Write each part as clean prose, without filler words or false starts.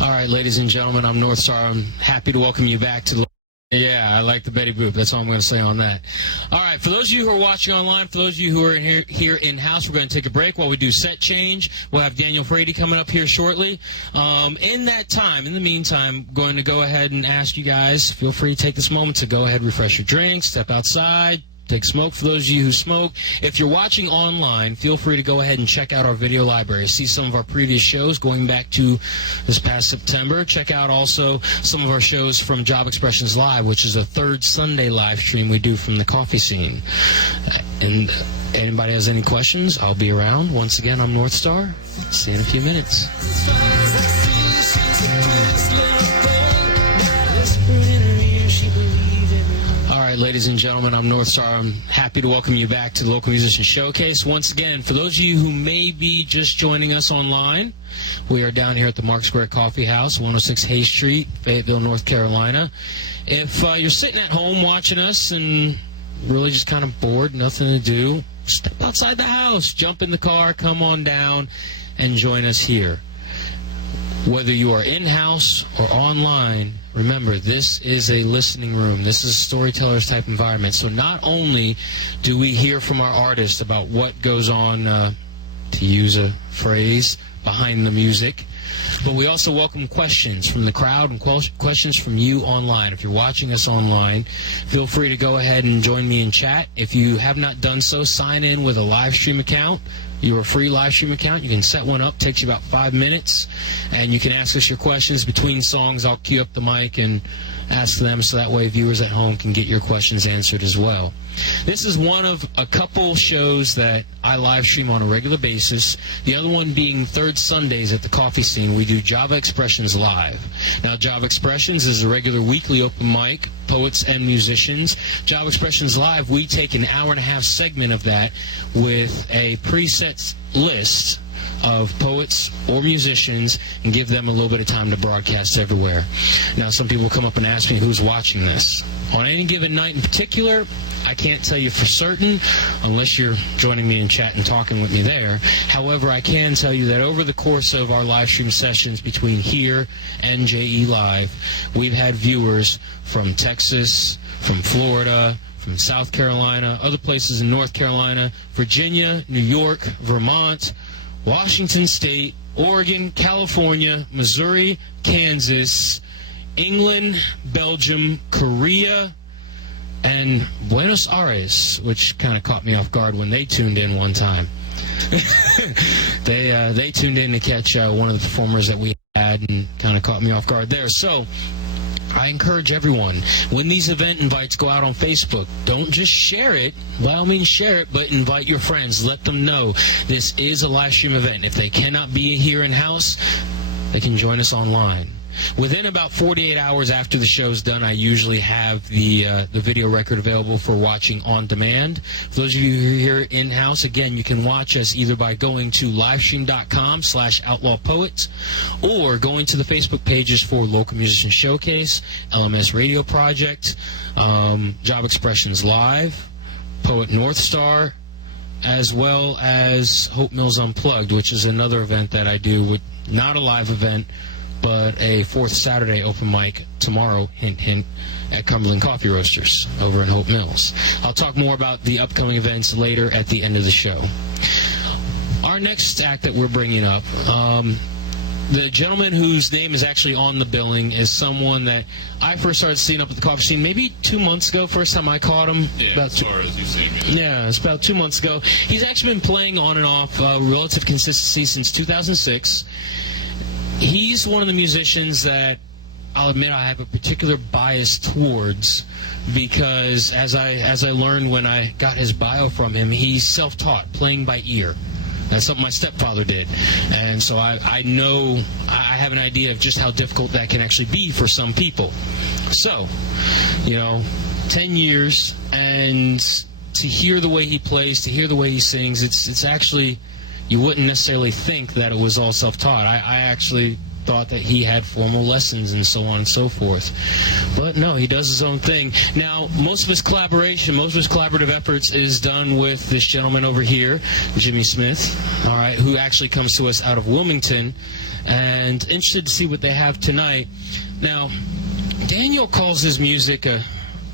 All right, ladies and gentlemen, I'm Northstar. I'm happy to welcome you back to... Yeah, I like the Betty Boop. That's all I'm going to say on that. All right, for those of you who are watching online, for those of you who are here in-house, we're going to take a break while we do set change. We'll have Daniel Frady coming up here shortly. In that time, in the meantime, I'm going to go ahead and ask you guys, feel free to take this moment to go ahead, refresh your drinks, step outside, take smoke for those of you who smoke. If you're watching online, feel free to go ahead and check out our video library. See some of our previous shows going back to this past September. Check out also some of our shows from Job Expressions Live, which is a third Sunday live stream we do from the coffee scene. And anybody has any questions, I'll be around. Once again, I'm Northstar. See you in a few minutes. All right, ladies and gentlemen, I'm Northstar. I'm happy to welcome you back to the Local Musician Showcase. Once again, for those of you who may be just joining us online, we are down here at the Mark Square Coffee House, 106 Hay Street, Fayetteville, North Carolina. If you're sitting at home watching us and really just kind of bored, nothing to do, step outside the house, jump in the car, come on down, and join us here. Whether you are in-house or online, remember, this is a listening room. This is a storyteller's type environment. So not only do we hear from our artists about what goes on, to use a phrase, behind the music, but we also welcome questions from the crowd and questions from you online. If you're watching us online, feel free to go ahead and join me in chat. If you have not done so, sign in with a live stream account. You're a free live stream account. You can set one up. Takes you about 5 minutes. And you can ask us your questions between songs. I'll cue up the mic and ask them so that way viewers at home can get your questions answered as well. This is one of a couple shows that I live stream on a regular basis. The other one being third Sundays at the coffee scene. We do Java Expressions Live. Now, Java Expressions is a regular weekly open mic, poets and musicians. Java Expressions Live, we take an hour-and-a-half segment of that with a preset list of poets or musicians and give them a little bit of time to broadcast everywhere. Now, some people come up and ask me who's watching this. On any given night in particular, I can't tell you for certain unless you're joining me in chat and talking with me there. However, I can tell you that over the course of our live stream sessions between here and JE Live, we've had viewers from Texas, from Florida, from South Carolina, other places in North Carolina, Virginia, New York, Vermont, Washington State, Oregon, California, Missouri, Kansas, England, Belgium, Korea, and Buenos Aires, which kind of caught me off guard when they tuned in one time. They tuned in to catch one of the performers that we had and kind of caught me off guard there. So I encourage everyone, when these event invites go out on Facebook, don't just share it. By all means, share it, but invite your friends. Let them know this is a live stream event. If they cannot be here in-house, they can join us online. Within about 48 hours after the show's done, I usually have the video record available for watching on demand. For those of you who are here in-house, again, you can watch us either by going to livestream.com/outlawpoets or going to the Facebook pages for Local Musician Showcase, LMS Radio Project, Job Expressions Live, Poet Northstar, as well as Hope Mills Unplugged, which is another event that I do, with not a live event, but a fourth Saturday open mic tomorrow, hint, hint, at Cumberland Coffee Roasters over in Hope Mills. I'll talk more about the upcoming events later at the end of the show. Our next act that we're bringing up, the gentleman whose name is actually on the billing is someone that I first started seeing up at the coffee scene maybe 2 months ago, first time I caught him. Yeah, about as far as you've seen me. Yeah, it's about 2 months ago. He's actually been playing on and off relative consistency since 2006. He's one of the musicians that I'll admit I have a particular bias towards, because as I learned when I got his bio from him, he's self-taught, playing by ear. That's something my stepfather did. And so I know, I have an idea of just how difficult that can actually be for some people. So, 10 years, and to hear the way he plays, to hear the way he sings, it's actually... You wouldn't necessarily think that it was all self-taught. I actually thought that he had formal lessons and so on and so forth. But no, he does his own thing. Now, most of his collaborative efforts is done with this gentleman over here, Jimmy Smith, all right, who actually comes to us out of Wilmington, and interested to see what they have tonight. Now, Daniel calls his music a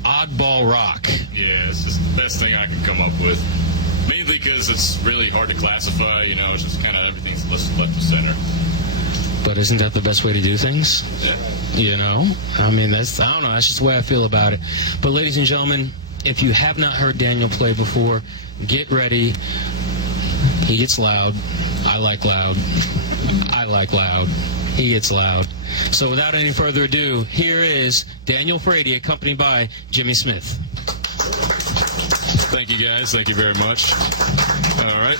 oddball rock. Yeah, it's just the best thing I can come up with. Mainly because it's really hard to classify, you know, it's just kind of everything's left to center. But isn't that the best way to do things? Yeah. You know? I mean, I don't know, that's just the way I feel about it. But ladies and gentlemen, if you have not heard Daniel play before, get ready. He gets loud. I like loud. I like loud. He gets loud. So without any further ado, here is Daniel Frady, accompanied by Jimmy Smith. Thank you, guys. Thank you very much. All right.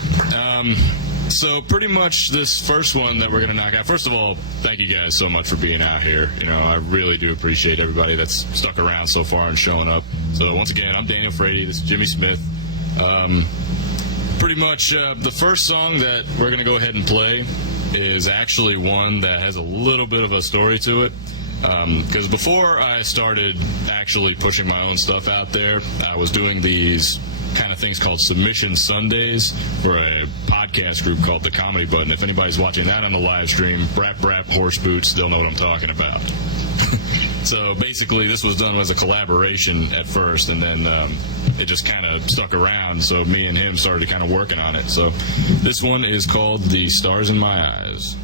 So pretty much this first one that we're going to knock out, first of all, thank you guys so much for being out here. You know, I really do appreciate everybody that's stuck around so far and showing up. So once again, I'm Daniel Frady. This is Jimmy Smith. Pretty much the first song that we're going to go ahead and play is actually one that has a little bit of a story to it. Because before I started actually pushing my own stuff out there, I was doing these kind of things called Submission Sundays for a podcast group called The Comedy Button. If anybody's watching that on the live stream, brap, horse boots, they'll know what I'm talking about. So basically this was done as a collaboration at first, and then it just kind of stuck around, so me and him started kind of working on it. So this one is called The Stars in My Eyes.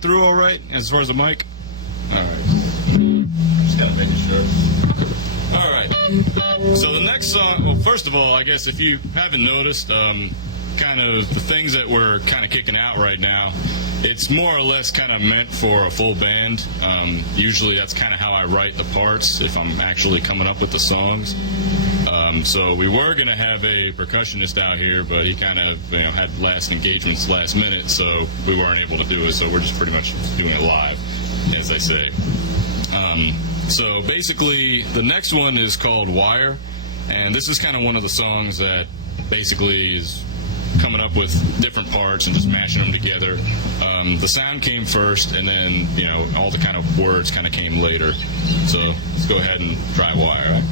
Through all right as far as the mic? All right. Just gotta make sure. All right. So the next song, well, first of all, I guess if you haven't noticed, kind of the things that we're kind of kicking out right now, it's more or less kind of meant for a full band. Usually that's kind of how I write the parts if I'm actually coming up with the songs. So we were going to have a percussionist out here, but he kind of had last engagements last minute, so we weren't able to do it. So we're just pretty much doing it live, as they say. So basically, the next one is called Wire, and this is kind of one of the songs that basically is coming up with different parts and just mashing them together. The sound came first, and then all the kind of words kind of came later. So let's go ahead and try Wire. Right?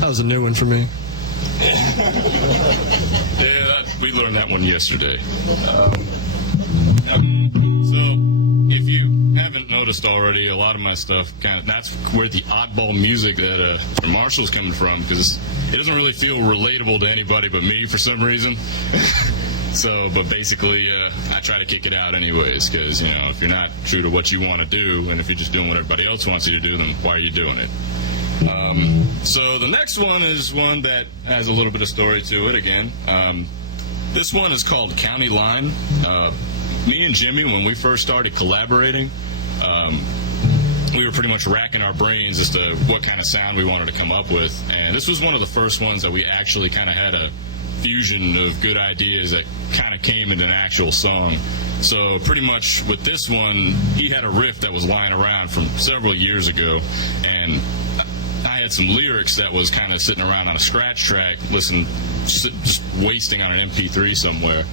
That was a new one for me. Yeah, we learned that one yesterday. So, if you haven't noticed already, a lot of my stuff that's where the oddball music that Marshall's coming from, because it doesn't really feel relatable to anybody but me for some reason. So, but basically, I try to kick it out anyways, because, if you're not true to what you want to do, and if you're just doing what everybody else wants you to do, then why are you doing it? So the next one is one that has a little bit of story to it again. This one is called County Line. Me and Jimmy, when we first started collaborating, we were pretty much racking our brains as to what kind of sound we wanted to come up with. And this was one of the first ones that we actually kind of had a fusion of good ideas that kind of came into an actual song. So pretty much with this one, he had a riff that was lying around from several years ago, and I had some lyrics that was kind of sitting around on a scratch track, just wasting on an MP3 somewhere.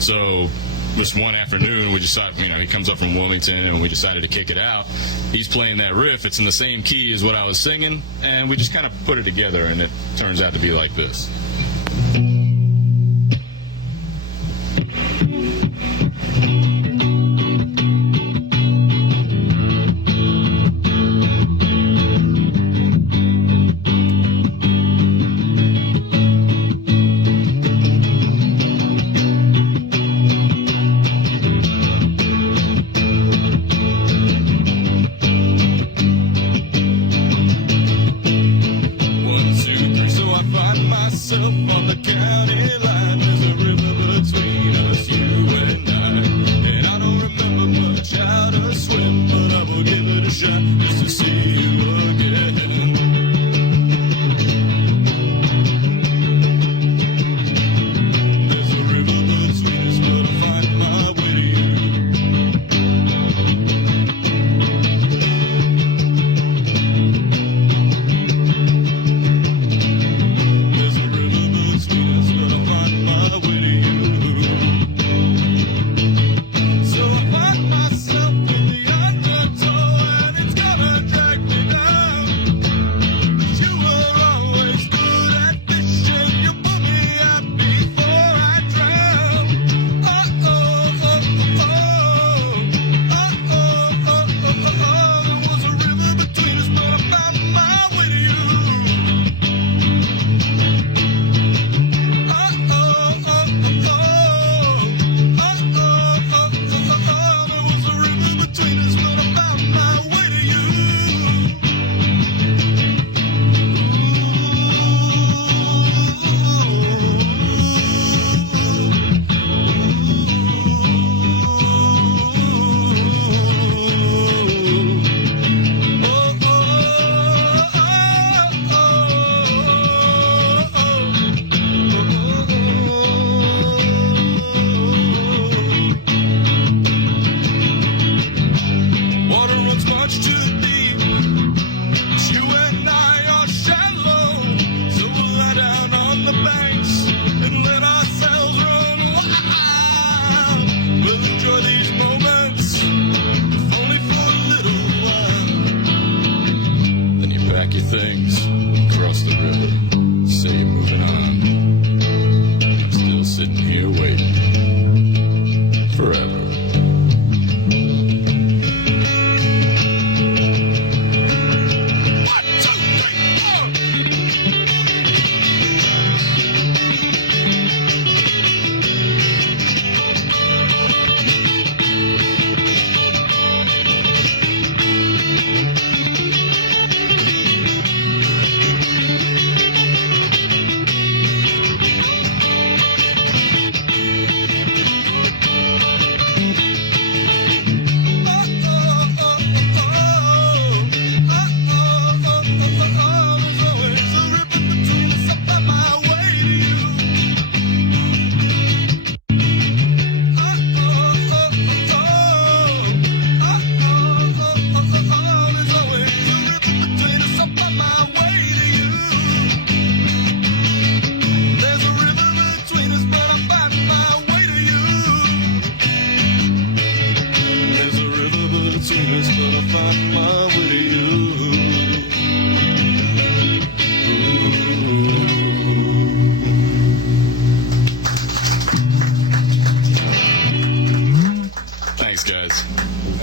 So this one afternoon, we decided, he comes up from Wilmington, and we decided to kick it out. He's playing that riff. It's in the same key as what I was singing, and we just kind of put it together, and it turns out to be like this.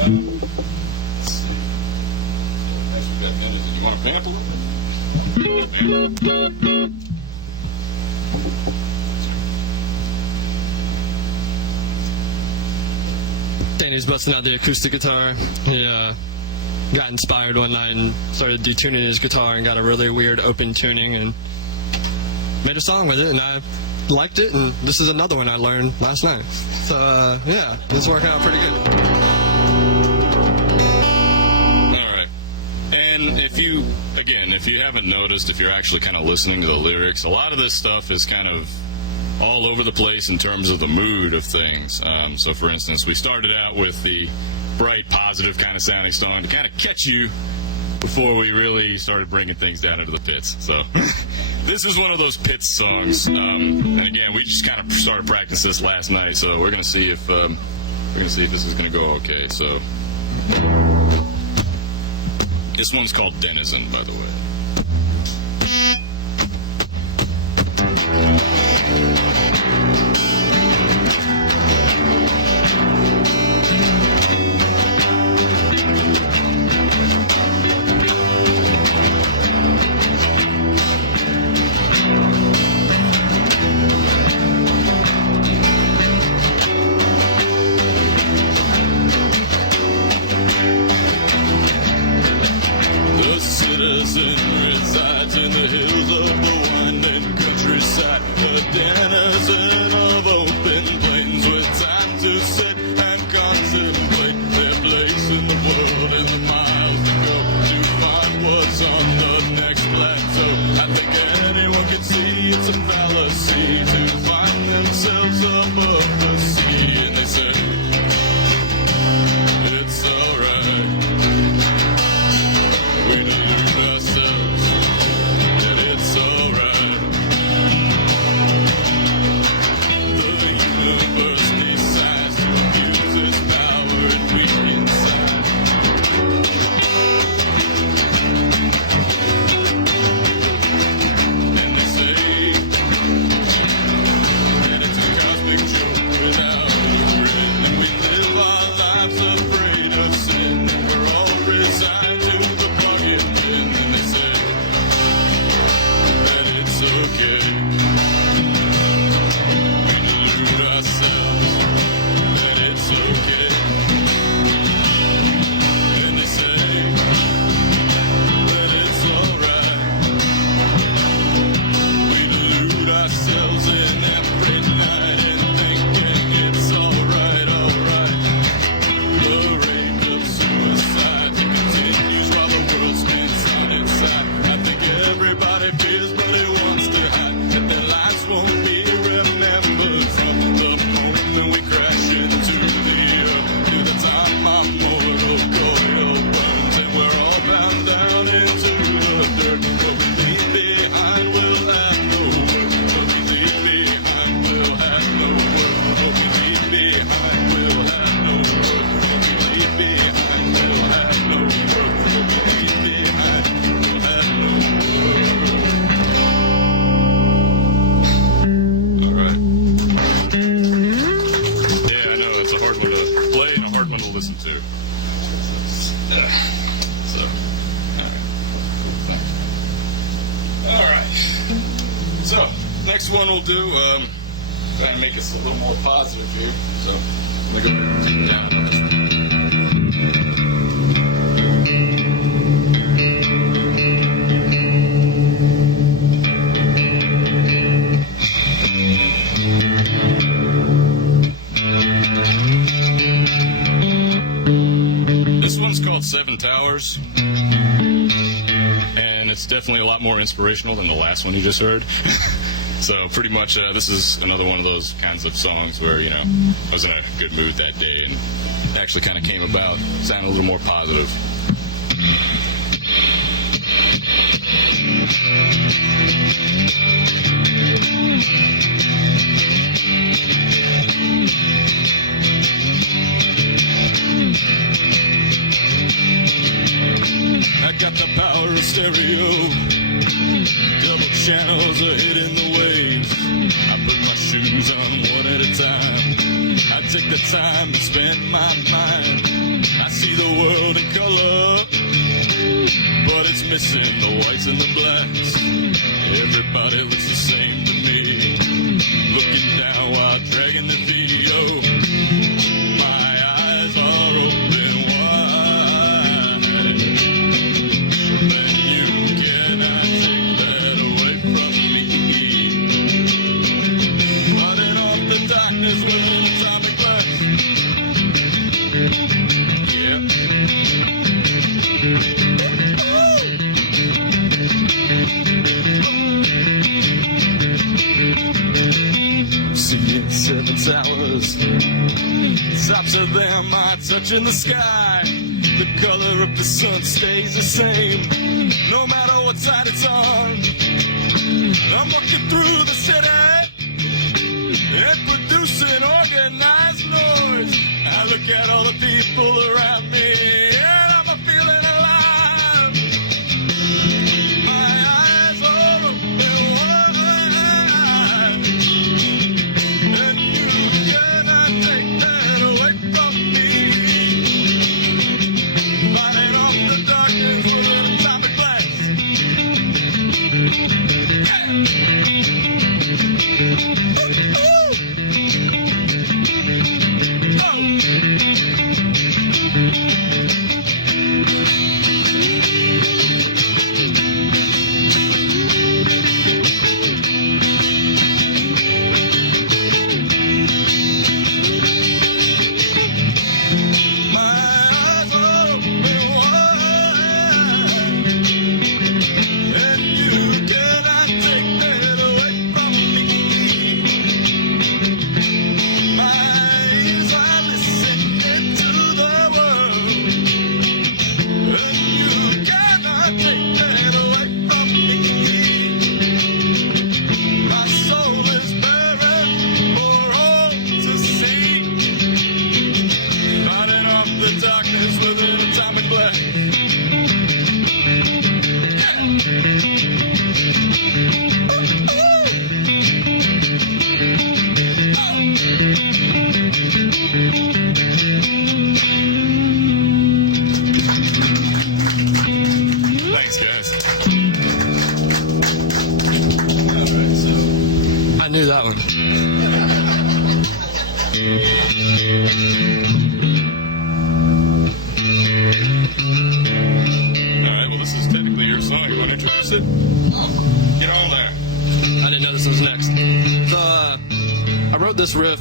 Next we got Denizen. You want a pamphlet? Danny's busting out the acoustic guitar. He got inspired one night and started detuning his guitar and got a really weird open tuning and made a song with it, and I liked it, and this is another one I learned last night. So, yeah, it's working out pretty good. Alright. And if you haven't noticed, if you're actually kind of listening to the lyrics, a lot of this stuff is kind of all over the place in terms of the mood of things. So, for instance, we started out with the bright, positive kind of sounding song to kind of catch you before we really started bringing things down into the pits. So, this is one of those pits songs. And again, we just kind of started practicing this last night, so we're gonna see if this is gonna go okay. So, this one's called Denizen, by the way. Denizen resides in the hills of the winding countryside, a denizen of open plains with time to sit and contemplate their place in the world and the miles to go to find what's on the next plateau. I think anyone can see it's a fallacy to find themselves above the sea, and they say it's alright. We delude ourselves that it's alright. The universe decides to use its power and we inside. And they say that it's a cosmic joke without a grin, and we live our lives afraid of sin, and we're all resigned to the bargain bin, and they say that it's okay. We delude ourselves that it's okay. And they say that it's alright. We delude ourselves in every night and thinking it's alright, alright. The rate of suicide continues while the world spins on its side. I think everybody fears, but it wants to hide that their lives won't be remembered from the moment we crash into the earth to the time our mortal coil burns and we're all bound down into the dirt. What we leave behind will have no worth. What we leave behind will have no worth. What we leave behind will have no worth. What we leave behind will have no worth. What we leave behind will have no worth. Alright. Yeah, I know, it's a hard one to play and a hard one to listen to. So, alright. So, next one we'll do, try and make us a little more positive here. So, I'm gonna go down on this one. This one's called Seven Towers, and it's definitely a lot more inspirational than the last one you just heard. So pretty much this is another one of those kinds of songs where, you know, I was in a good mood that day and it actually kind of came about, sounded a little more positive. I got the power of stereo, double channels are hitting the waves. I put my shoes on one at a time. I take the time and spend my mind. I see the world in color, but it's missing the whites and the blacks. Everybody looks the same to me. Looking down while dragging the video. My eyes are open wide. Then you cannot take that away from me. Cutting off the darkness with an atomic blast. Yeah. Seeing 7 towers, tops of them are touching the sky. The color of the sun stays the same, no matter what side it's on. I'm walking through the city and producing organized noise. I look at all the people around me and I'm a feeling alive. My eyes are open wide, and you cannot take that away from me. Fighting off the darkness with an atomic blast. Yeah. Thanks, guys. All right, so I knew that one. all right, well, this is technically your song. You want to introduce it? Get on there. I didn't know this was next. So, I wrote this riff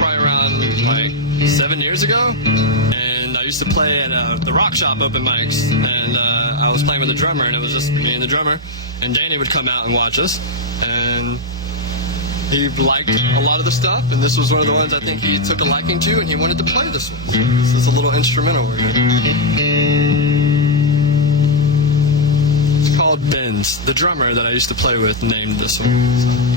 probably around like 7 years ago, and I used to play at the Rock Shop open mics, and I was playing with the drummer, and it was just me and the drummer, and Danny would come out and watch us, and he liked a lot of the stuff, and this was one of the ones I think he took a liking to, and he wanted to play this one. So this is a little instrumental we're gonna. It's called Benz. The drummer that I used to play with named this one.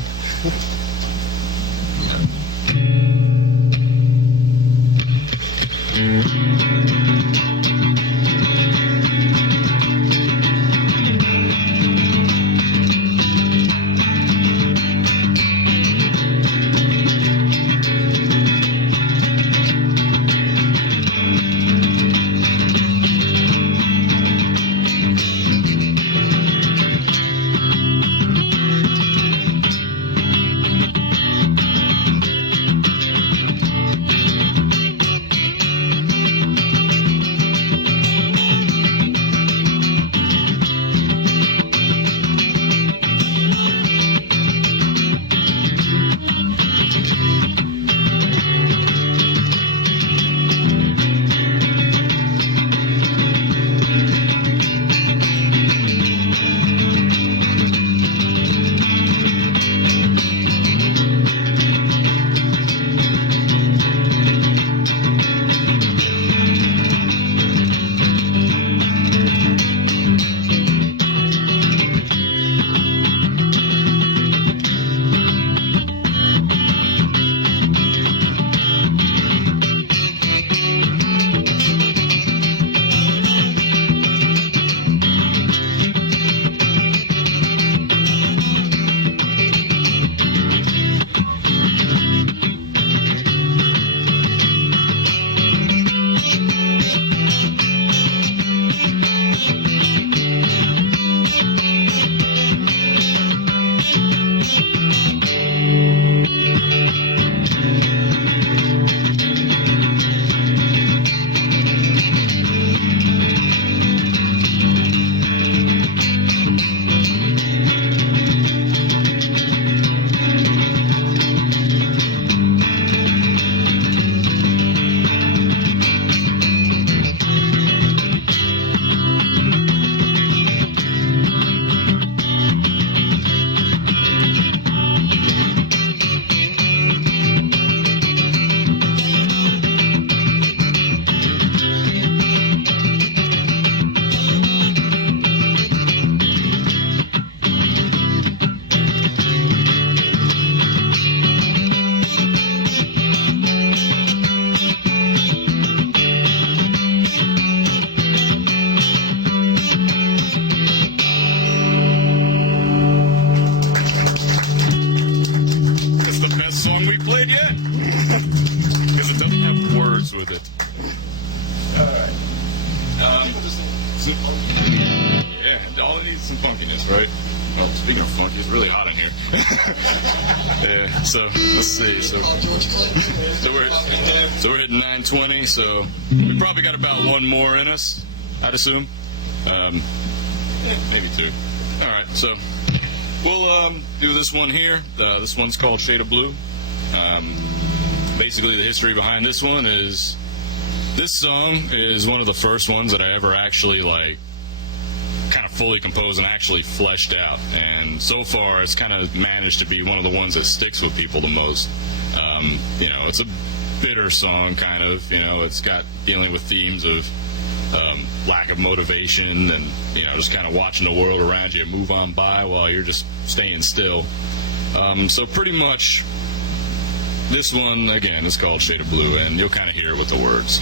with it. Alright. Yeah, all it needs is some funkiness, right? Well, speaking of funky, it's really hot in here. Yeah, so let's see. So we're hitting 9:20, so we probably got about one more in us, I'd assume. Maybe two. Alright, so we'll do this one here. This one's called Shade of Blue. Basically, the history behind this one is this song is one of the first ones that I ever actually kind of fully composed and actually fleshed out, and so far it's kind of managed to be one of the ones that sticks with people the most. It's a bitter song, kind of. It's got dealing with themes of lack of motivation and just kind of watching the world around you move on by while you're just staying still. So pretty much this one again is called Shade of Blue, and you'll kind of hear it with the words.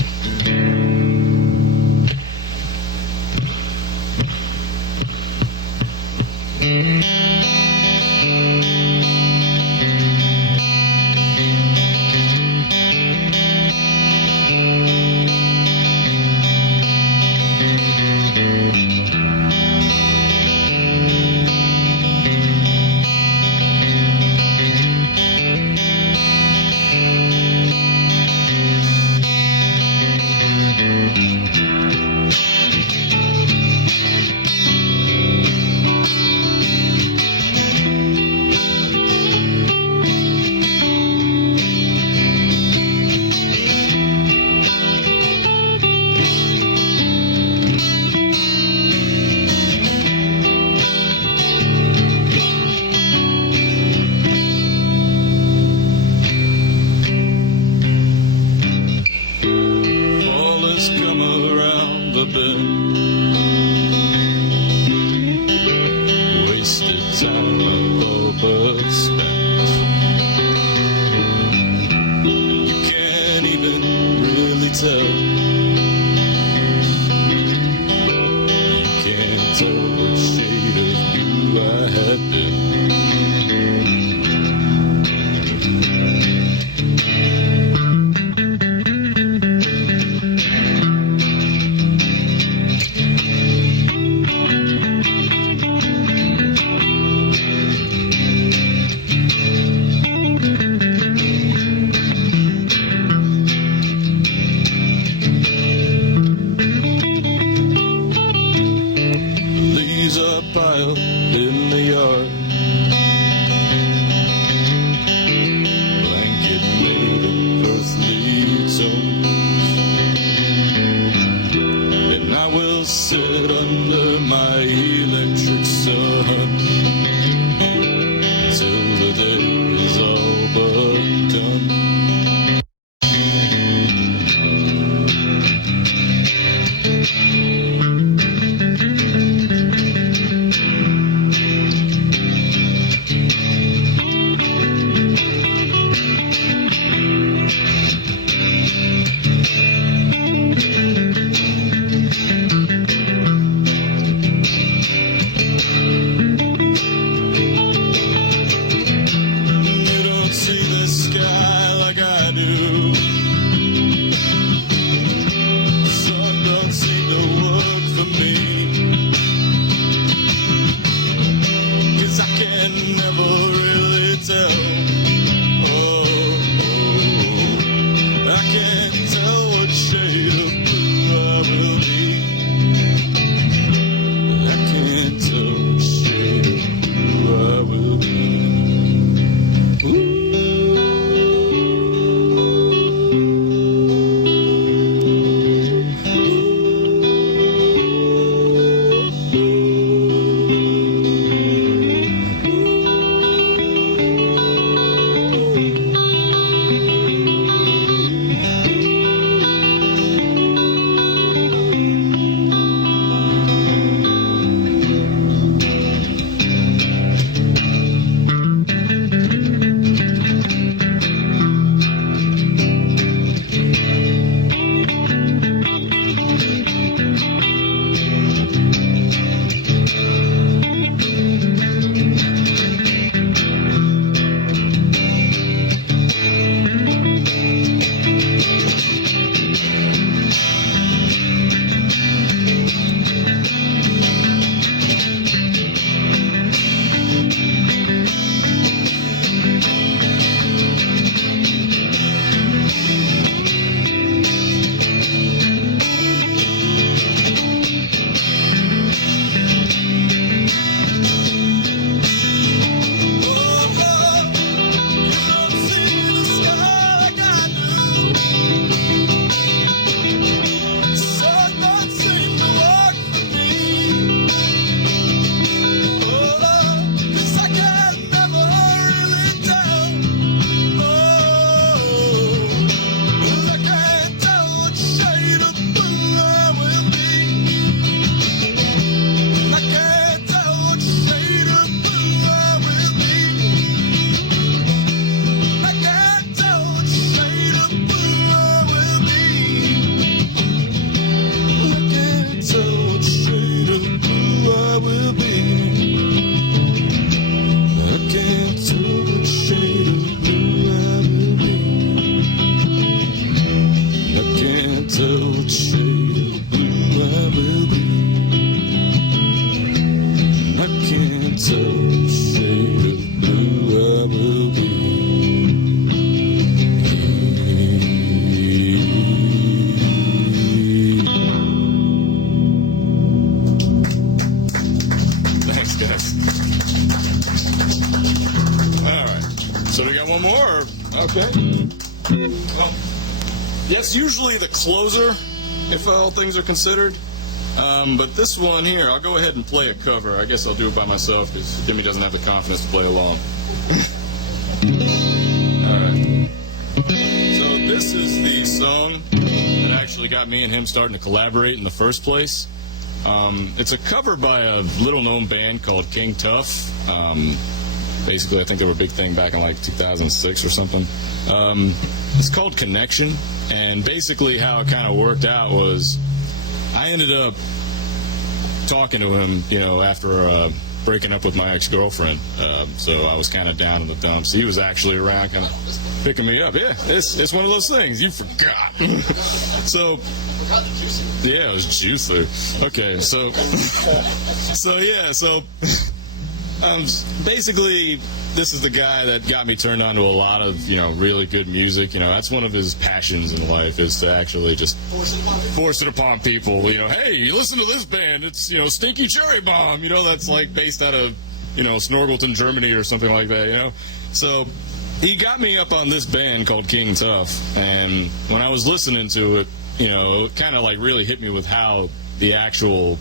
can't tell what shade of blue I will be. I can't tell what shade of blue I will be. Thanks, guys. All right. So we got one more. Okay. Well, that's usually the closer, if all things are considered. But this one here, I'll go ahead and play a cover. I guess I'll do it by myself because Jimmy doesn't have the confidence to play along. Alright. So this is the song that actually got me and him starting to collaborate in the first place. It's a cover by a little-known band called King Tuff. Basically, I think they were a big thing back in like 2006 or something. It's called Connection, and basically how it kind of worked out was I ended up talking to him, you know, after breaking up with my ex-girlfriend. So I was kind of down in the dumps. He was actually around kind of picking me up. Yeah, it's one of those things. You forgot. So, yeah, it was juicer. Okay, so, basically, this is the guy that got me turned on to a lot of, you know, really good music. You know, that's one of his passions in life, is to actually just force it upon people. You know, hey, you listen to this band, it's, you know, Stinky Cherry Bomb. You know, that's like based out of, you know, Snorkelton, Germany or something like that, you know. So he got me up on this band called King Tuff, and when I was listening to it, you know, it kind of like really hit me with how the actual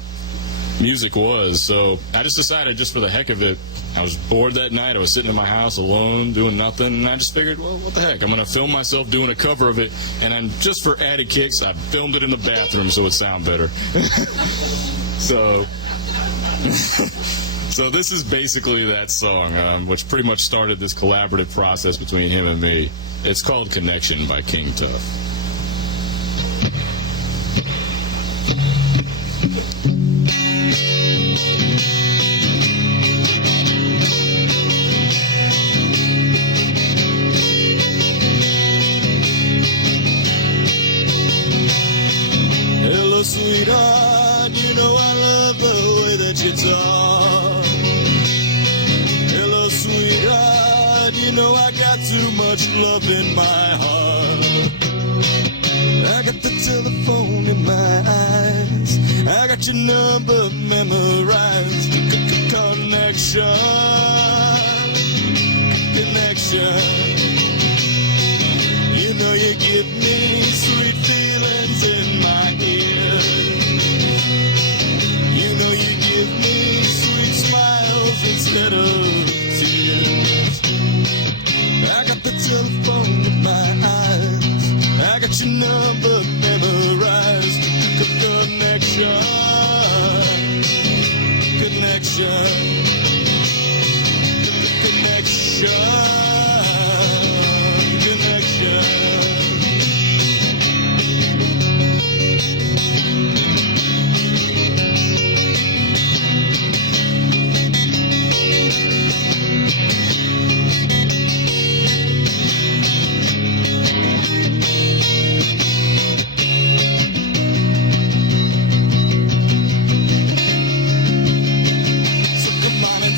music was. So I just decided, just for the heck of it, I was bored that night. I was sitting in my house alone doing nothing, and I just figured, well, what the heck, I'm going to film myself doing a cover of it, and I'm just for added kicks, I filmed it in the bathroom so it would sound better. So this is basically that song, which pretty much started this collaborative process between him and me. It's called Connection by King Tuff. Sweetheart, you know I love the way that you talk. Hello, sweetheart, you know I got too much love in my heart. I got the telephone in my eyes, I got your number memorized. Connection, connection. You know you give me sweet feelings in my ear. You know you give me sweet smiles instead of tears. I got the telephone in my eyes, I got your number memorized. Connection, connection, connection, connection.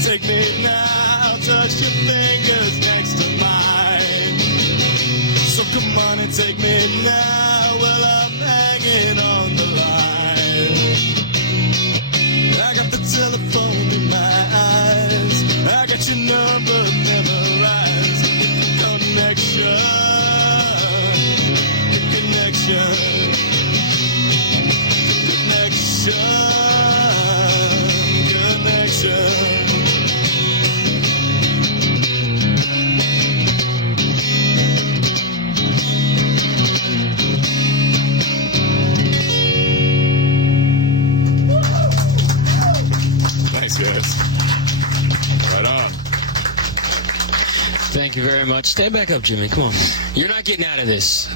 Take me now, touch your fingers next to mine. So come on and take me now, well I'm hanging on the line. I got the telephone in my eyes, I got your number memorized. Connection, connection, connection, connection. Yes. Right on. Thank you very much. Stand back up, Jimmy. Come on. You're not getting out of this.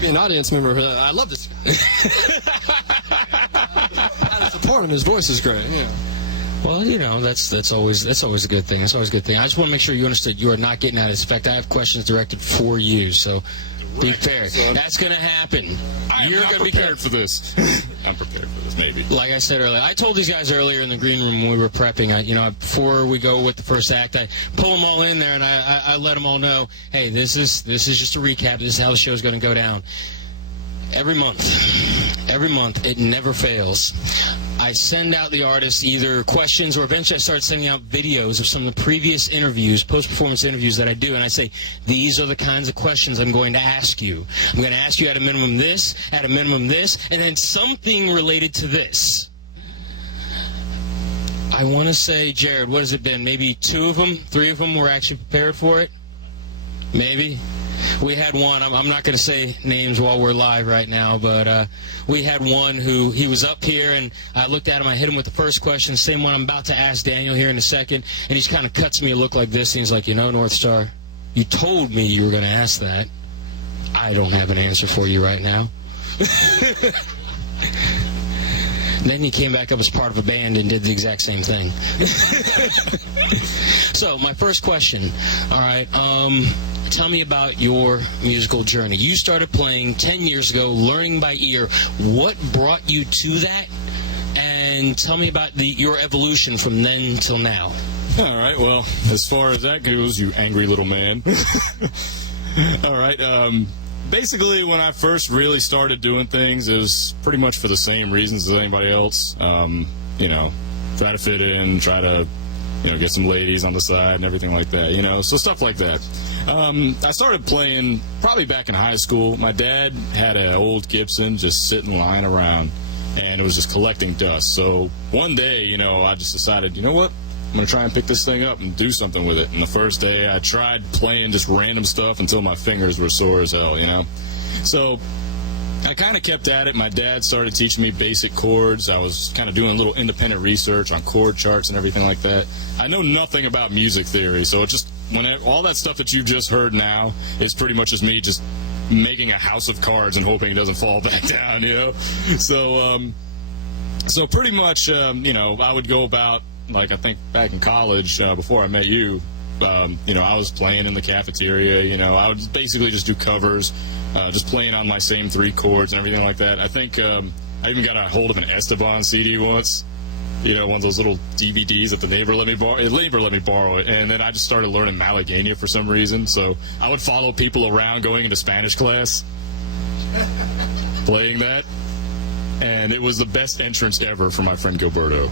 Be an audience member for that. I love this. I support him. His voice is great. Yeah. Well, you know, that's always a good thing. That's always a good thing. I just want to make sure you understood you are not getting out of this. In fact, I have questions directed for you. So Be prepared. That's going to happen. You're going to be prepared for this. I'm prepared for this, maybe. Like I said earlier, I told these guys earlier in the green room when we were prepping, before we go with the first act, I pull them all in there and I let them all know, hey, this is just a recap. This is how the show's going to go down. Every month, it never fails. I send out the artists either questions, or eventually I start sending out videos of some of the previous interviews, post-performance interviews that I do, and I say, these are the kinds of questions I'm going to ask you. I'm going to ask you at a minimum this, at a minimum this, and then something related to this. I want to say, Jared, what has it been? Maybe 2 of them, 3 of them were actually prepared for it? Maybe. We had one, I'm not going to say names while we're live right now, but we had one who, he was up here, and I looked at him, I hit him with the first question, same one I'm about to ask Daniel here in a second, and he just kind of cuts me a look like this, and he's like, Northstar, you told me you were going to ask that. I don't have an answer for you right now. Then he came back up as part of a band and did the exact same thing. So, my first question, all right, tell me about your musical journey. You started playing 10 years ago, learning by ear. What brought you to that? And tell me about your evolution from then till now. All right, well, as far as that goes, you angry little man. All right, basically, when I first really started doing things, it was pretty much for the same reasons as anybody else. Try to fit in, try to, get some ladies on the side and everything like that, so stuff like that. I started playing probably back in high school. My dad had an old Gibson just sitting lying around, and it was just collecting dust. So one day, I just decided, you know what? I'm going to try and pick this thing up and do something with it. And the first day, I tried playing just random stuff until my fingers were sore as hell, So I kind of kept at it. My dad started teaching me basic chords. I was kind of doing a little independent research on chord charts and everything like that. I know nothing about music theory, so it just all that stuff that you've just heard now is pretty much just me just making a house of cards and hoping it doesn't fall back down, So pretty much, I would go about, like I think back in college, before I met you, I was playing in the cafeteria, I would basically just do covers, just playing on my same 3 chords and everything like that. I think I even got a hold of an Esteban CD once, one of those little DVDs that the neighbor let me borrow it, and then I just started learning Malagueña for some reason, so I would follow people around going into Spanish class, playing that. And it was the best entrance ever for my friend Gilberto,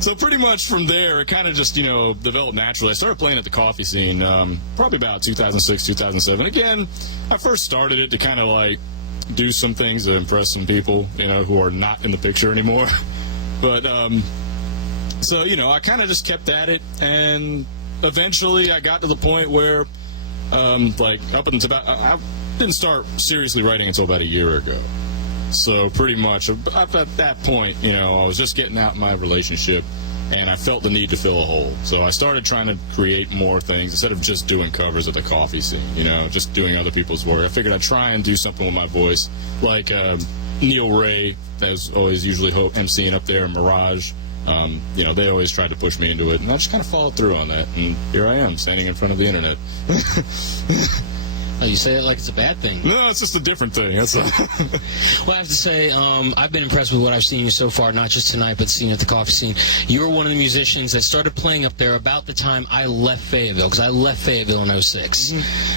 So pretty much from there, it kind of just, developed naturally. I started playing at the coffee scene probably about 2006, 2007. Again, I first started it to kind of like do some things to impress some people, who are not in the picture anymore. But, I kind of just kept at it. And eventually I got to the point where, up until I didn't start seriously writing until about a year ago. So pretty much at that point, I was just getting out in my relationship, and I felt the need to fill a hole. So I started trying to create more things instead of just doing covers at the coffee scene, just doing other people's work. I figured I'd try and do something with my voice, like Neil Ray, that was always usually emceeing up there, Mirage. They always tried to push me into it, and I just kind of followed through on that, and here I am, standing in front of the internet. Oh, you say it like it's a bad thing. No, it's just a different thing. That's all. Well, I have to say, I've been impressed with what I've seen you so far, not just tonight, but seen at the coffee scene. You're one of the musicians that started playing up there about the time I left Fayetteville, because I left Fayetteville in 06,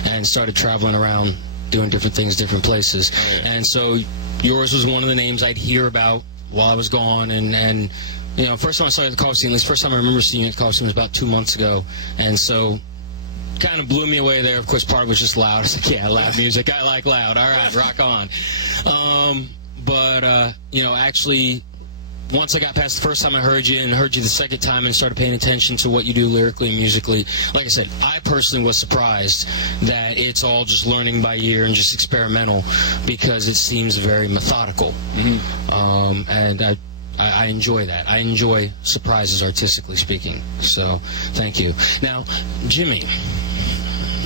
and started traveling around doing different things, different places. Oh, yeah. And so yours was one of the names I'd hear about while I was gone, and first time I saw you at the coffee scene, at least first time I remember seeing you at the coffee scene was about 2 months ago, and so kind of blew me away there. Of course, part of it was just loud. I was like, yeah, loud music. I like loud. All right, rock on. Actually, once I got past the first time I heard you and heard you the second time and started paying attention to what you do lyrically and musically, like I said, I personally was surprised that it's all just learning by ear and just experimental, because it seems very methodical. And I enjoy that. I enjoy surprises, artistically speaking. So, thank you. Now, Jimmy.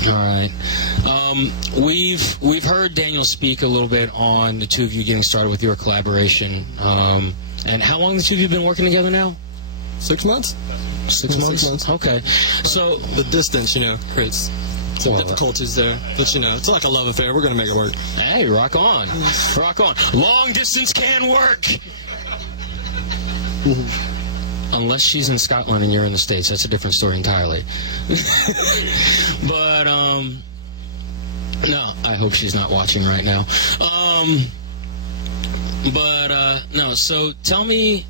All right. We've heard Daniel speak a little bit on the two of you getting started with your collaboration. And how long the two of you been working together now? 6 months. 6 months? 6 months. Okay. So The distance, creates some Well, difficulties there. But, it's like a love affair. We're going to make it work. hey, rock on. Rock on. Long distance can work. Unless she's in Scotland and you're in the States. That's a different story entirely. But, no, I hope she's not watching right now. No, so tell me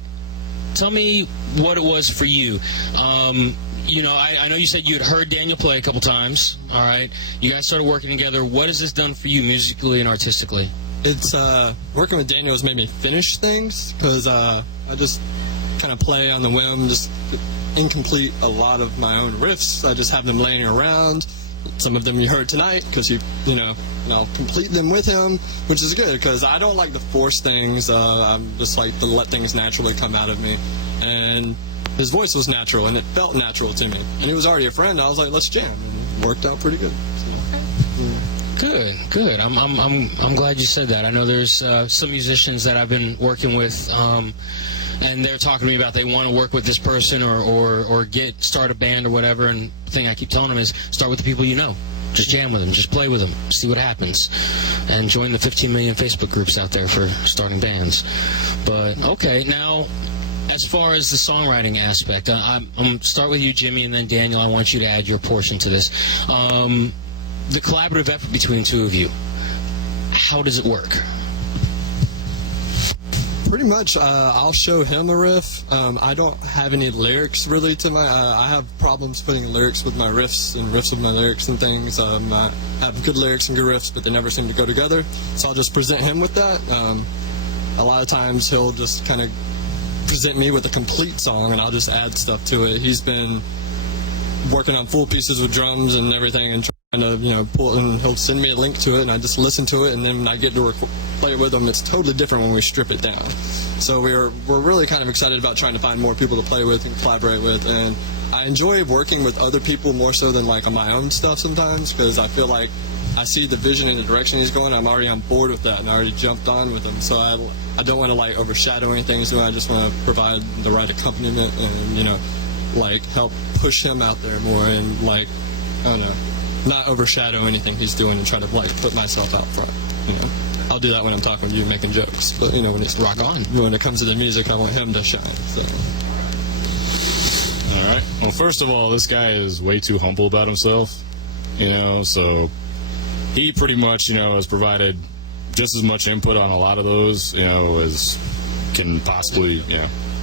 what it was for you. I know you said you had heard Daniel play a couple times, all right? You guys started working together. What has this done for you musically and artistically? It's, working with Daniel has made me finish things, because I just kind of play on the whim, just incomplete a lot of my own riffs. I just have them laying around. Some of them you heard tonight, because and I'll complete them with him, which is good, because I don't like to force things. I'm just like to let things naturally come out of me. And his voice was natural, and it felt natural to me. And he was already a friend. I was like, let's jam. And it worked out pretty good. So, Good. I'm glad you said that. I know there's some musicians that I've been working with, and they're talking to me about they want to work with this person or start a band or whatever. And the thing I keep telling them is start with the people you know. Just jam with them. Just play with them. See what happens. And join the 15 million Facebook groups out there for starting bands. But, okay, now, as far as the songwriting aspect, I'm going to start with you, Jimmy, and then Daniel. I want you to add your portion to this. The collaborative effort between the two of you, how does it work? pretty much, I'll show him a riff. I don't have any lyrics really to my. I have problems putting lyrics with my riffs and riffs with my lyrics and things. I have good lyrics and good riffs, but they never seem to go together. So I'll just present him with that. A lot of times he'll just kind of present me with a complete song, and I'll just add stuff to it. He's been working on full pieces with drums and everything, and trying to, pull, and he'll send me a link to it, and I just listen to it, and then when I get to play it with him, it's totally different when we strip it down. So we're really kind of excited about trying to find more people to play with and collaborate with, and I enjoy working with other people more so than like on my own stuff sometimes, because I feel like I see the vision and the direction he's going. I'm already on board with that, and I already jumped on with him. So I don't want to like overshadow anything he's doing. I just want to provide the right accompaniment and like help push him out there more, and like I don't know, not overshadow anything he's doing, and try to like put myself out front. I'll do that when I'm talking to you, making jokes. But when it's rock on, when it comes to the music, I want him to shine. So. All right. Well, first of all, this guy is way too humble about himself. So he pretty much has provided just as much input on a lot of those as can possibly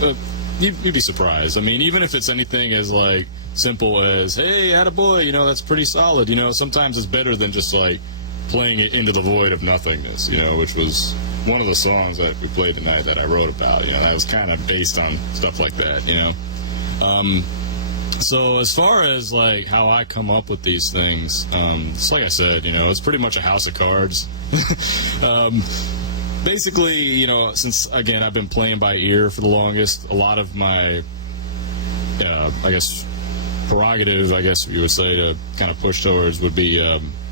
But you'd be surprised. I mean, even if it's anything as like simple as, hey, attaboy, that's pretty solid. Sometimes it's better than just like playing it into the void of nothingness, which was one of the songs that we played tonight that I wrote about. That was kind of based on stuff like that, So as far as like how I come up with these things, it's like I said, it's pretty much a house of cards. Basically, since again I've been playing by ear for the longest, a lot of my, I guess, prerogative, I guess you would say, to kind of push towards would be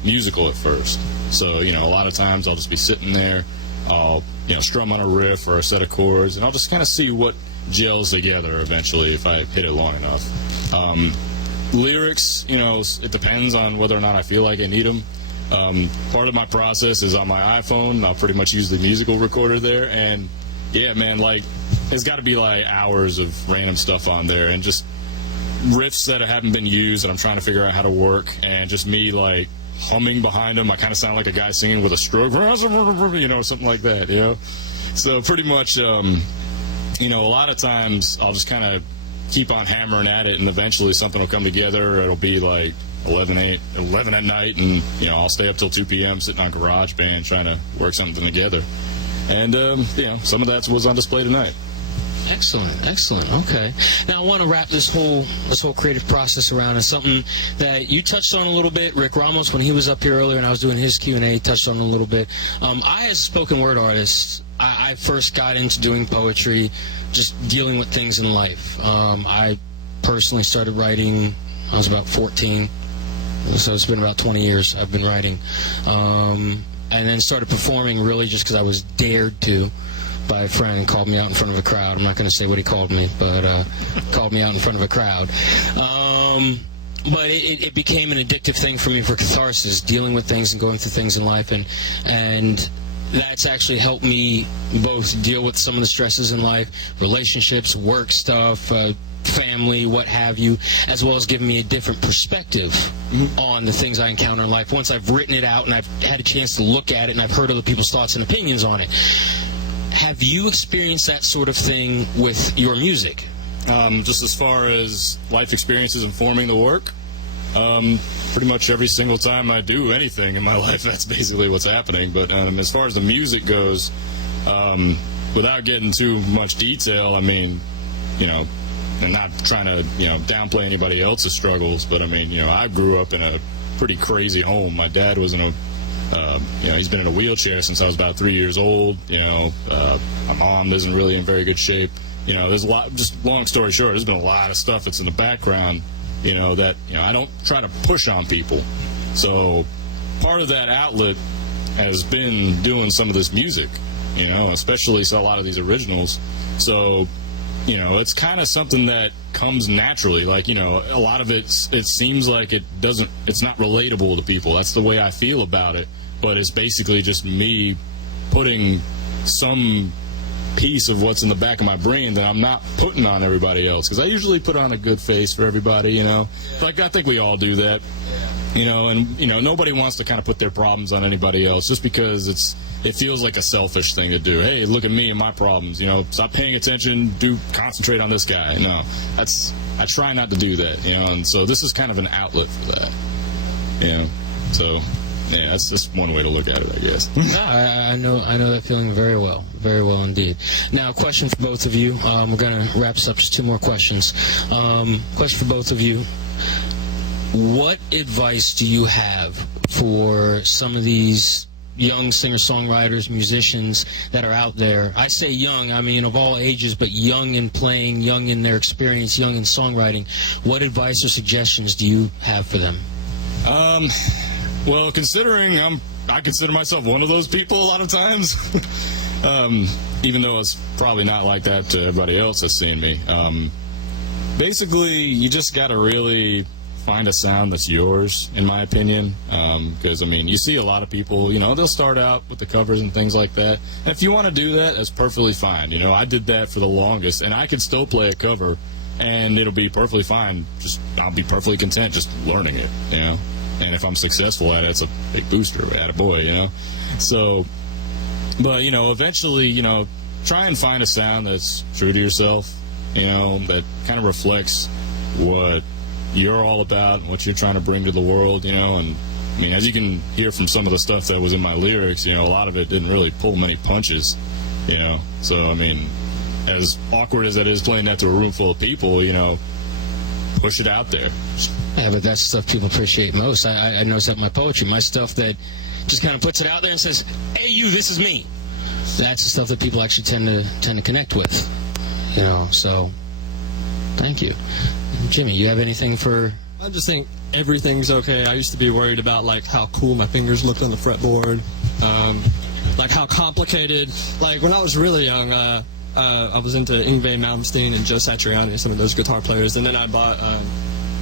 musical at first. So a lot of times I'll just be sitting there, I'll strum on a riff or a set of chords, and I'll just kind of see what gels together eventually if I hit it long enough. Lyrics, it depends on whether or not I feel like I need them. Part of my process is on my iPhone. I'll pretty much use the musical recorder there, and yeah, man, like there's got to be like hours of random stuff on there, and just riffs that haven't been used that I'm trying to figure out how to work, and just me like humming behind them. I kind of sound like a guy singing with a stroke, something like that, So pretty much, a lot of times I'll just kind of keep on hammering at it, and eventually something will come together. It'll be like 11 at night, and I'll stay up till 2 p.m. sitting on GarageBand trying to work something together. And some of that was on display tonight. Excellent. Okay. Now I want to wrap this whole creative process around in something that you touched on a little bit. Rick Ramos, when he was up here earlier and I was doing his Q&A, touched on it a little bit. I, as a spoken word artist, I first got into doing poetry, just dealing with things in life. I personally started writing, I was about 14, so it's been about 20 years I've been writing. And then started performing really just because I was dared to. by a friend and called me out in front of a crowd. I'm not going to say what he called me, but called me out in front of a crowd. But it became an addictive thing for me for catharsis, dealing with things and going through things in life, and that's actually helped me both deal with some of the stresses in life, relationships, work stuff, family, what have you, as well as giving me a different perspective on the things I encounter in life. Once I've written it out and I've had a chance to look at it and I've heard other people's thoughts and opinions on it. Have you experienced that sort of thing with your music? Just as far as life experiences informing the work, pretty much every single time I do anything in my life, that's basically what's happening. But as far as the music goes, without getting too much detail, I mean, you know, and not trying to, you know, downplay anybody else's struggles, but I mean, you know, I grew up in a pretty crazy home. My dad was in a, you know, he's been in a wheelchair since I was about 3 years old. You know, my mom isn't really in very good shape. You know, there's a lot, just long story short, there's been a lot of stuff that's in the background, you know, that, you know, I don't try to push on people. So part of that outlet has been doing some of this music, you know, especially a lot of these originals. So, you know, it's kind of something that comes naturally. Like, you know, a lot of it seems like it's not relatable to people. That's the way I feel about it. But it's basically just me putting some piece of what's in the back of my brain that I'm not putting on everybody else, because I usually put on a good face for everybody, you know. Like, I think we all do that, you know. And, you know, nobody wants to kind of put their problems on anybody else just because it feels like a selfish thing to do. Hey, look at me and my problems, you know, stop paying attention, concentrate on this guy. No, I try not to do that, you know. And so this is kind of an outlet for that, you know. So yeah, that's just one way to look at it, I guess. No, I know that feeling very well indeed. Now, a question for both of you. We're going to wrap this up. Just two more questions. Question for both of you. What advice do you have for some of these young singer-songwriters, musicians that are out there? I say young, I mean of all ages, but young in playing, young in their experience, young in songwriting. What advice or suggestions do you have for them? Well, considering I consider myself one of those people a lot of times, even though it's probably not like that to everybody else that's seen me. Basically, you just got to really find a sound that's yours, in my opinion, because, I mean, you see a lot of people, you know, they'll start out with the covers and things like that, and if you want to do that, that's perfectly fine. You know, I did that for the longest, and I could still play a cover, and it'll be perfectly fine. I'll be perfectly content just learning it, you know. And if I'm successful at it, it's a big booster, attaboy, you know. So, but, you know, eventually, you know, try and find a sound that's true to yourself, you know, that kind of reflects what you're all about and what you're trying to bring to the world, you know. And, I mean, as you can hear from some of the stuff that was in my lyrics, you know, a lot of it didn't really pull many punches, you know. So, I mean, as awkward as that is playing that to a room full of people, you know, push it out there. Yeah, but that's stuff people appreciate most. I notice that in my poetry. My stuff that just kind of puts it out there and says, hey, you, this is me. That's the stuff that people actually tend to connect with. You know, so thank you. Jimmy, you have anything for... I just think everything's okay. I used to be worried about, like, how cool my fingers looked on the fretboard, like how complicated. Like, when I was really young, I was into Yngwie Malmsteen and Joe Satriani, some of those guitar players, and then I bought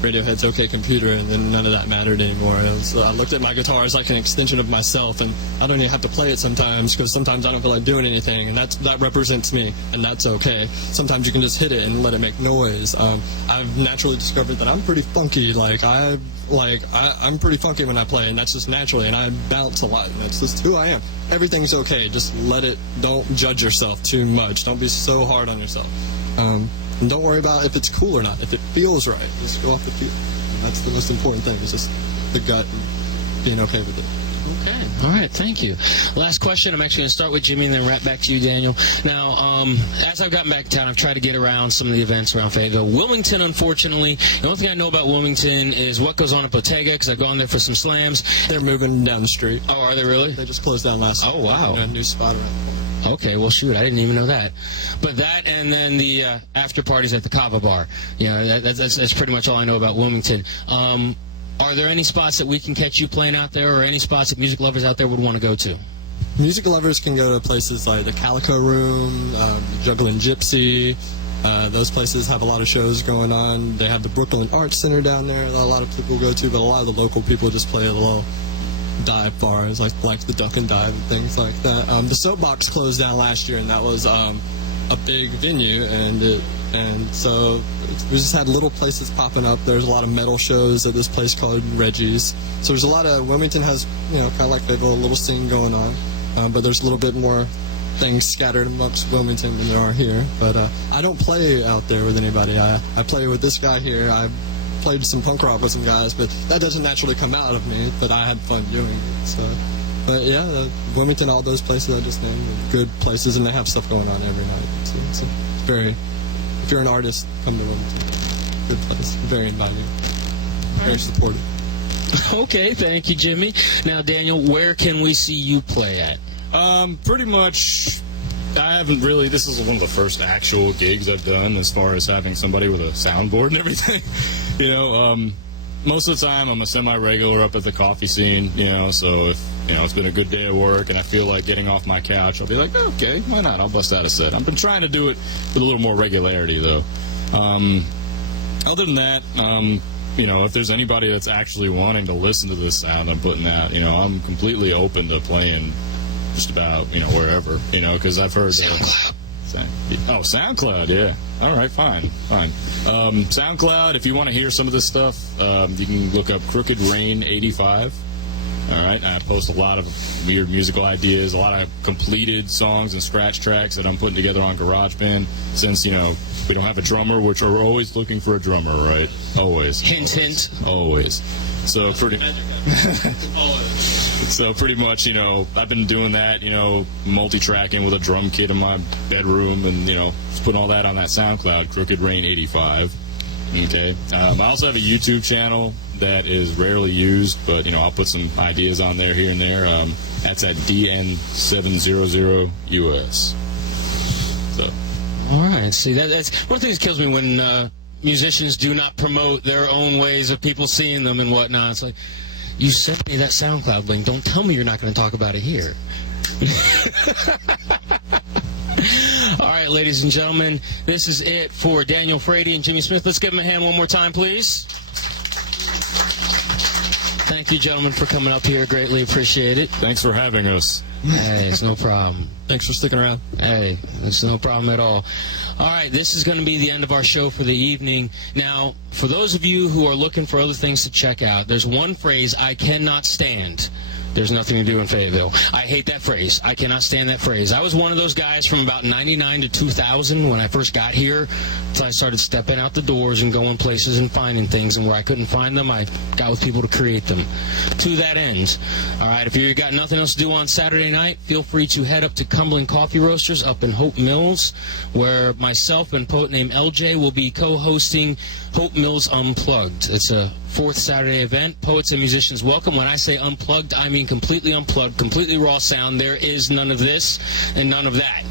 Radiohead's OK Computer, and then none of that mattered anymore. I looked at my guitar as like an extension of myself, and I don't even have to play it sometimes, because sometimes I don't feel like doing anything, and that represents me, and that's okay. Sometimes you can just hit it and let it make noise. I've naturally discovered that I'm pretty funky. I'm pretty funky when I play, and that's just naturally, and I bounce a lot, and that's just who I am. Everything's okay. Just let it. Don't judge yourself too much. Don't be so hard on yourself. And don't worry about if it's cool or not. If it feels right, just go off the feel. And that's the most important thing, is just the gut and being okay with it. Okay. All right. Thank you. Last question. I'm actually going to start with Jimmy and then wrap back to you, Daniel. Now, as I've gotten back to town, I've tried to get around some of the events around Fayetteville. Wilmington, unfortunately, the only thing I know about Wilmington is what goes on at Bottega, because I've gone there for some slams. They're moving down the street. Oh, are they really? They just closed down last week. Oh, wow. A new spot around the corner. Okay, well, shoot, I didn't even know that. But that, and then the after parties at the Kava Bar. You know, that's pretty much all I know about Wilmington. Are there any spots that we can catch you playing out there, or any spots that music lovers out there would want to go to? music lovers can go to places like the Calico Room, Juggling Gypsy. Those places have a lot of shows going on. They have the Brooklyn Arts Center down there that a lot of people go to, but a lot of the local people just play a little dive bars like the Duck and Dive and things like that. The Soapbox closed down last year, and that was a big venue, and so we just had little places popping up. There's a lot of metal shows at this place called Reggie's. So there's a lot of, Wilmington has, kind of like a little scene going on, but there's a little bit more things scattered amongst Wilmington than there are here. But I don't play out there with anybody. I play with this guy here. I played some punk rock with some guys, but that doesn't naturally come out of me, but I had fun doing it. So, but yeah, Wilmington, all those places I just named are good places, and they have stuff going on every night. So it's very, if you're an artist, come to Wilmington. Good place, very inviting, very supportive. Okay, thank you, Jimmy. Now, Daniel, where can we see you play at? Pretty much, I haven't really, this is one of the first actual gigs I've done as far as having somebody with a soundboard and everything. Most of the time I'm a semi-regular up at the coffee scene, so if, it's been a good day at work and I feel like getting off my couch, I'll be like, okay, why not? I'll bust out a set. I've been trying to do it with a little more regularity, though. Other than that, if there's anybody that's actually wanting to listen to this sound I'm putting out, I'm completely open to playing just about, wherever, because I've heard... SoundCloud. SoundCloud, yeah. All right, fine. SoundCloud, if you want to hear some of this stuff, you can look up Crooked Rain 85. All right, I post a lot of weird musical ideas, a lot of completed songs and scratch tracks that I'm putting together on GarageBand. Since, we don't have a drummer, which we're always looking for a drummer, right? Always. Hint, hint. Always. So pretty much, I've been doing that, multi-tracking with a drum kit in my bedroom and, just putting all that on that SoundCloud, Crooked Rain 85. Okay. I also have a YouTube channel that is rarely used, but, I'll put some ideas on there here and there. That's at DN700US. So. All right. See, that's one of the things that kills me when musicians do not promote their own ways of people seeing them and whatnot. It's like, you sent me that SoundCloud link. Don't tell me you're not going to talk about it here. All right, ladies and gentlemen, this is it for Daniel Frady and Jimmy Smith. Let's give them a hand one more time, please. Thank you, gentlemen, for coming up here. Greatly appreciate it. Thanks for having us. Hey, it's no problem. Thanks for sticking around. Hey, it's no problem at all. All right, this is going to be the end of our show for the evening. Now, for those of you who are looking for other things to check out, there's one phrase I cannot stand. There's nothing to do in Fayetteville. I hate that phrase. I cannot stand that phrase. I was one of those guys from about 99 to 2000 when I first got here. So I started stepping out the doors and going places and finding things. And where I couldn't find them, I got with people to create them. To that end, all right, if you've got nothing else to do on Saturday night, feel free to head up to Cumberland Coffee Roasters up in Hope Mills, where myself and a poet named LJ will be co-hosting Hope Mills Unplugged. It's a fourth Saturday event. Poets and musicians welcome. When I say unplugged, I mean completely unplugged, completely raw sound. There is none of this and none of that.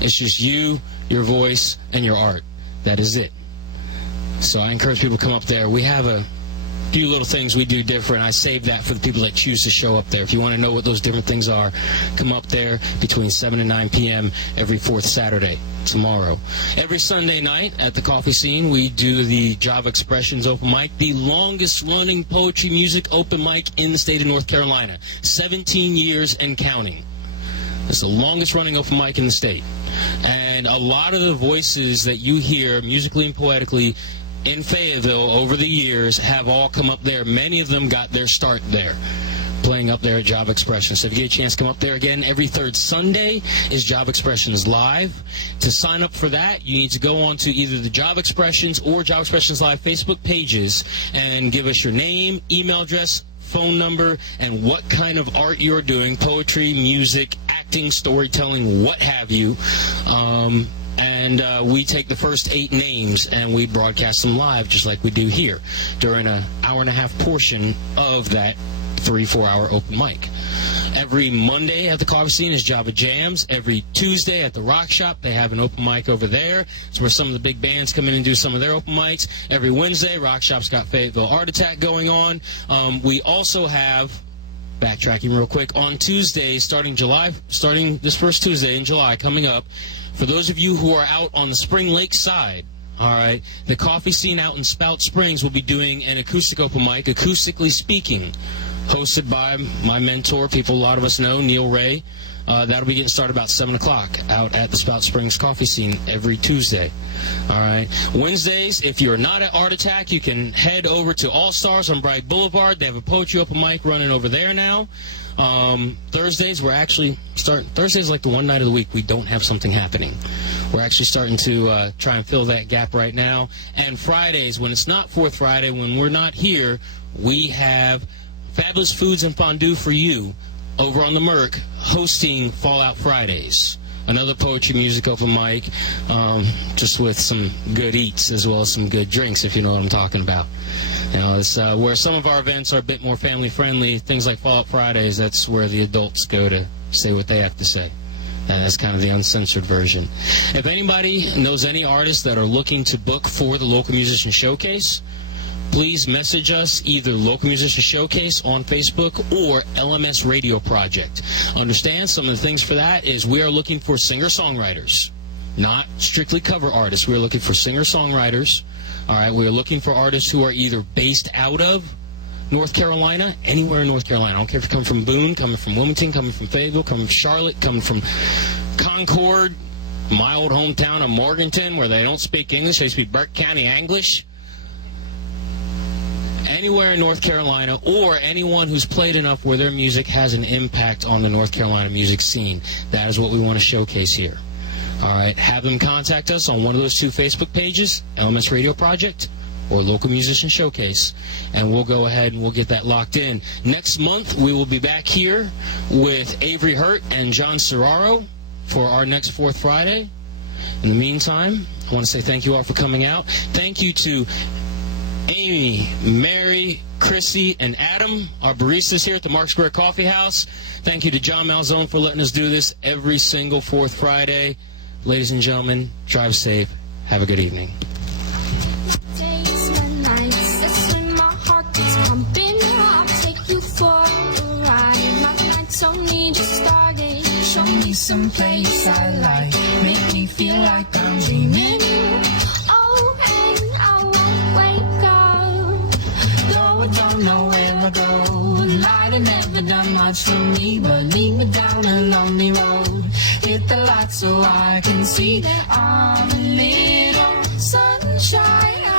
It's just you, your voice, and your art. That is it. So I encourage people to come up there. We have a few little things we do different. I save that for the people that choose to show up there. If you want to know what those different things are, come up there between 7 and 9 p.m. every fourth Saturday, tomorrow. Every Sunday night at the Coffee Scene, we do the Java Expressions Open Mic, the longest-running poetry music open mic in the state of North Carolina. 17 years and counting. It's the longest-running open mic in the state. And a lot of the voices that you hear musically and poetically in Fayetteville over the years have all come up there. Many of them got their start there, playing up there at Job Expressions. So if you get a chance to come up there again, every third Sunday is Job Expressions Live. To sign up for that, you need to go on to either the Job Expressions or Job Expressions Live Facebook pages and give us your name, email address, phone number, and what kind of art you're doing, poetry, music, acting, storytelling, what have you. And we take the first 8 names and we broadcast them live just like we do here during an hour-and-a-half portion of that 3-4 hour open mic. Every Monday at the Coffee Scene is Java Jams. Every Tuesday at the Rock Shop, they have an open mic over there. It's where some of the big bands come in and do some of their open mics. Every Wednesday, Rock Shop's got Fayetteville Art Attack going on. We also have backtracking real quick. On Tuesday, starting this first Tuesday in July coming up, for those of you who are out on the Spring Lake side, all right, the coffee scene out in Spout Springs will be doing an acoustic open mic, Acoustically Speaking, hosted by my mentor, people a lot of us know, Neil Ray. That'll be getting started about 7 o'clock out at the Spout Springs coffee scene every Tuesday. All right. Wednesdays, if you're not at Art Attack, you can head over to All Stars on Bright Boulevard. They have a poetry open mic running over there now. Thursdays, we're actually starting. Thursdays like the one night of the week we don't have something happening. We're actually starting to try and fill that gap right now. And Fridays, when it's not Fourth Friday, when we're not here, we have Fabulous Foods and Fondue for You over on the Merc hosting Fallout Fridays. Another poetry music open mic, just with some good eats as well as some good drinks, if you know what I'm talking about. You know, it's where some of our events are a bit more family friendly. Things like Fallout Fridays, that's where the adults go to say what they have to say. And that's kind of the uncensored version. If anybody knows any artists that are looking to book for the Local Musician Showcase, please message us, either Local Musician Showcase on Facebook or LMS Radio Project. Understand, some of the things for that is we are looking for singer-songwriters, not strictly cover artists. We're looking for singer-songwriters. All right, we're looking for artists who are either based out of North Carolina, anywhere in North Carolina. I don't care if you come from Boone, coming from Wilmington, coming from Fayetteville, coming from Charlotte, coming from Concord, my old hometown of Morganton, where they don't speak English. They speak Burke County English. Anywhere in North Carolina, or anyone who's played enough where their music has an impact on the North Carolina music scene. That is what we want to showcase here. All right, have them contact us on one of those two Facebook pages, LMS Radio Project or Local Musician Showcase, and we'll go ahead and we'll get that locked in. Next month, we will be back here with Avery Hurt and John Serraro for our next Fourth Friday. In the meantime, I want to say thank you all for coming out. Thank you to Amy, Mary, Chrissy, and Adam, our baristas here at the Mark Square Coffee House. Thank you to John Malzone for letting us do this every single Fourth Friday. Ladies and gentlemen, drive safe. Have a good evening. Days, my nights, that's when my heart gets pumping. I'll take you for a ride. My nights only just started. Show me some place I like. Make me feel like I'm dreaming. Oh, and I won't wake up. Though I don't know where to go. Light had never done much for me, but lead me down a lonely road. Hit the light so I can see that I'm a little sunshine.